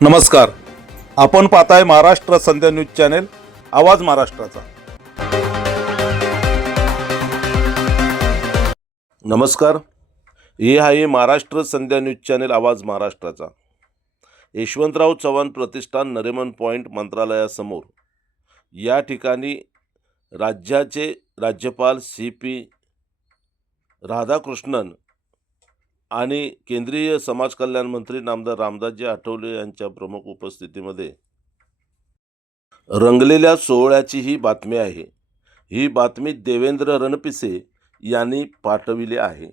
नमस्कार. आपण पाहताय महाराष्ट्र संध्या न्यूज चॅनेल आवाज महाराष्ट्राचा. नमस्कार. हे आहे महाराष्ट्र संध्या न्यूज चॅनेल आवाज महाराष्ट्राचा. यशवंतराव चव्हाण प्रतिष्ठान नरेमन पॉईंट मंत्रालयासमोर. या ठिकाणी राज्याचे राज्यपाल सी पी राधाकृष्णन आणि केंद्रीय समाज कल्याण मंत्री नामदार रामदासजी आठवले यांच्या प्रमुख उपस्थितीमध्ये रंगलेल्या सोहळ्याची ही बातमी आहे. ही बातमी देवेंद्र रणपिसे यांनी पाठविली आहे.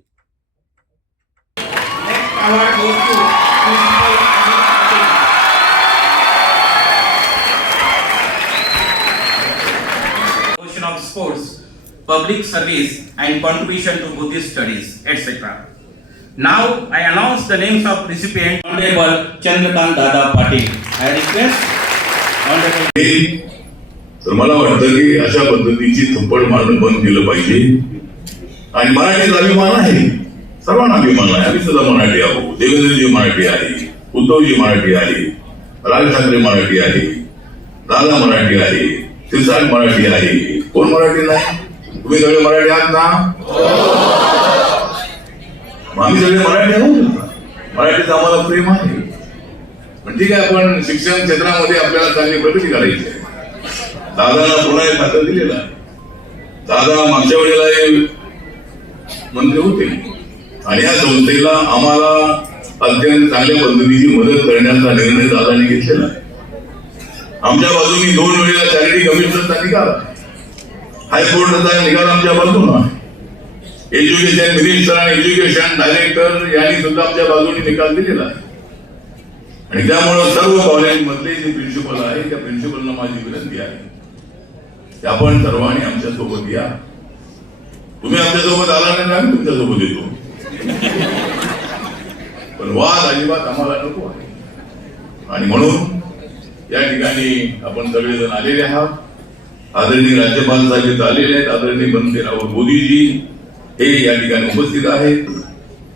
Of sports public service and contribution to Buddhist studies etcetera Now I announce the names of recipient. Honorable Chandrakant Dada Patil. I request Honorable तर मला वाटतं की अशा पद्धतीची थप्पड मारणं बंद केलं पाहिजे? आणि मराठीचा अभिमान आहे. सर्वांना अभिमान आहे. आम्ही सुद्धा मराठी आहोत. देवेंद्रजी मराठी आहे. उद्धवजी मराठी आहे. राज ठाकरे मराठी आहे. दादा मराठी आहे. शिरसाट मराठी आहे. कोण मराठी नाही? तुम्ही सगळे मराठी आहात ना? आम्ही सगळे मराठी आहोत ना? मराठीत आम्हाला प्रेम आहे. पण ठीक आहे आपण शिक्षण क्षेत्रामध्ये आपल्याला चांगली प्रगती करायची आहे. दादाला पुन्हा एक खातं दिलेला. दादा मागच्या वेळेला म्हणते मंत्री होते. आणि या संस्थेला आम्हाला अत्यंत चांगल्या पद्धतीची मदत करण्याचा निर्णय दादाने घेतलेला. आहे आमच्या बाजूनी दोन वेळेला चॅरिटी कमिशनचा निकाल. आहे. हायकोर्टाचा निकाल आमच्या बाजूला एज्युकेशन मिनिस्टर आणि एज्युकेशन डायरेक्टर यांनी सुद्धा आमच्या बाजूने निकाल दिलेला आहे. आणि त्यामुळं सर्व कॉलेजमधले जे प्रिन्सिपल आहे त्या प्रिन्सिपलना माझी विनंती आहे. की आपण सर्वांनी आमच्यासोबत या. तुम्ही आमच्यासोबत आला नाही आम्ही तुमच्यासोबत येतो. पण वाद अजिबात आम्हाला नको आहे. आणि म्हणून या ठिकाणी आपण सगळेजण आलेले आहात. आदरणीय राज्यपाल साहेब आलेले आहेत. आदरणीय बनतेराव मोदीजी हे या ठिकाणी उपस्थित आहेत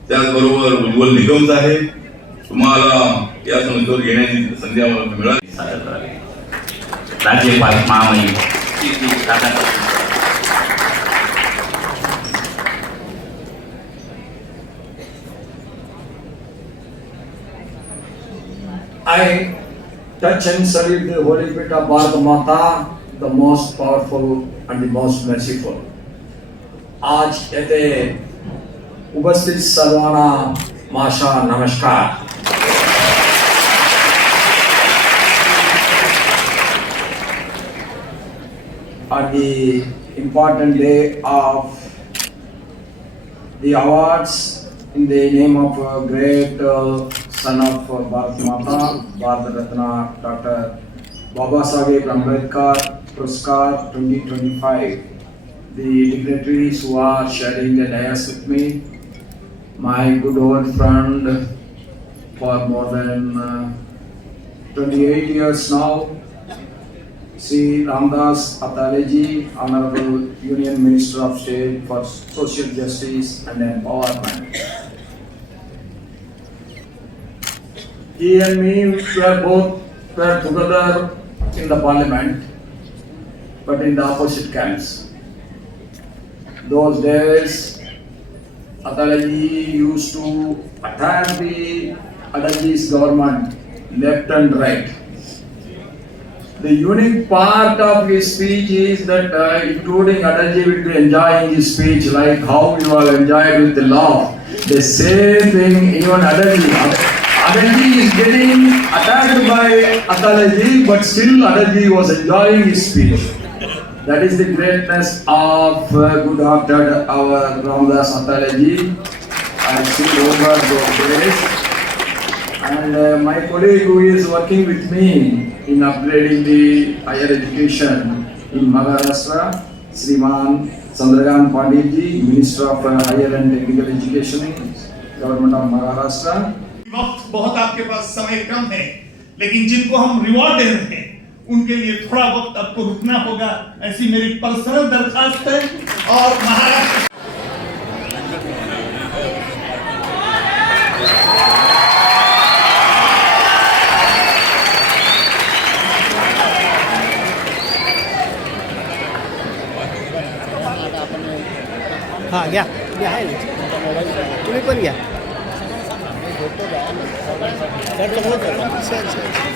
त्याचबरोबर उज्ज्वल निगम आहेत तुम्हाला या संस्थेवर येण्याची संधी आम्हाला मिळाली. राज्यपाल महामहिम I touch and salute the holy feet of Bharat Mata, the most powerful and the most merciful. आज येथे उपस्थित सर्वांना माझा नमस्कार on the important day of the awards in the name of a great uh, son of uh, Bharat Mata, Bharat Ratna, Dr. Baba Saheb Ambedkar Puruskar 2025. The dignitaries who are sharing the dais with me, my good old friend for more than uh, 28 years now, Sri Ramdas Ataleji, Honorable Union Minister of State for Social Justice and Empowerment. He and me were both were together in the parliament, but in the opposite camps. Those days, Atalaji used to attack the Adalji's government left and right. The unique part of his speech is that uh, including Adalji will be enjoying his speech like how you all enjoyed with the law. The same thing even Adalji. Ad- Adalji is getting attacked by Adalji but still Adalji was enjoying his speech. That is the greatness of uh, good hearted our Ramdas Atalaji. I see over those days. And uh, my colleague who is working with me in upgrading the higher education in Maharashtra, Sriman Chandrakant Panditji, Minister of uh, Higher and Technical Education, Government of Maharashtra. वक्त बहुत आपके pass समय कम है लेकिन जिनको हम reward दे रहे हैं उनके लिए थोड़ा वक्त आपको रुकना होगा। ऐसी मेरी पर्सनल दरखास्त है और महाराष्ट्र हाँ घ्या सर।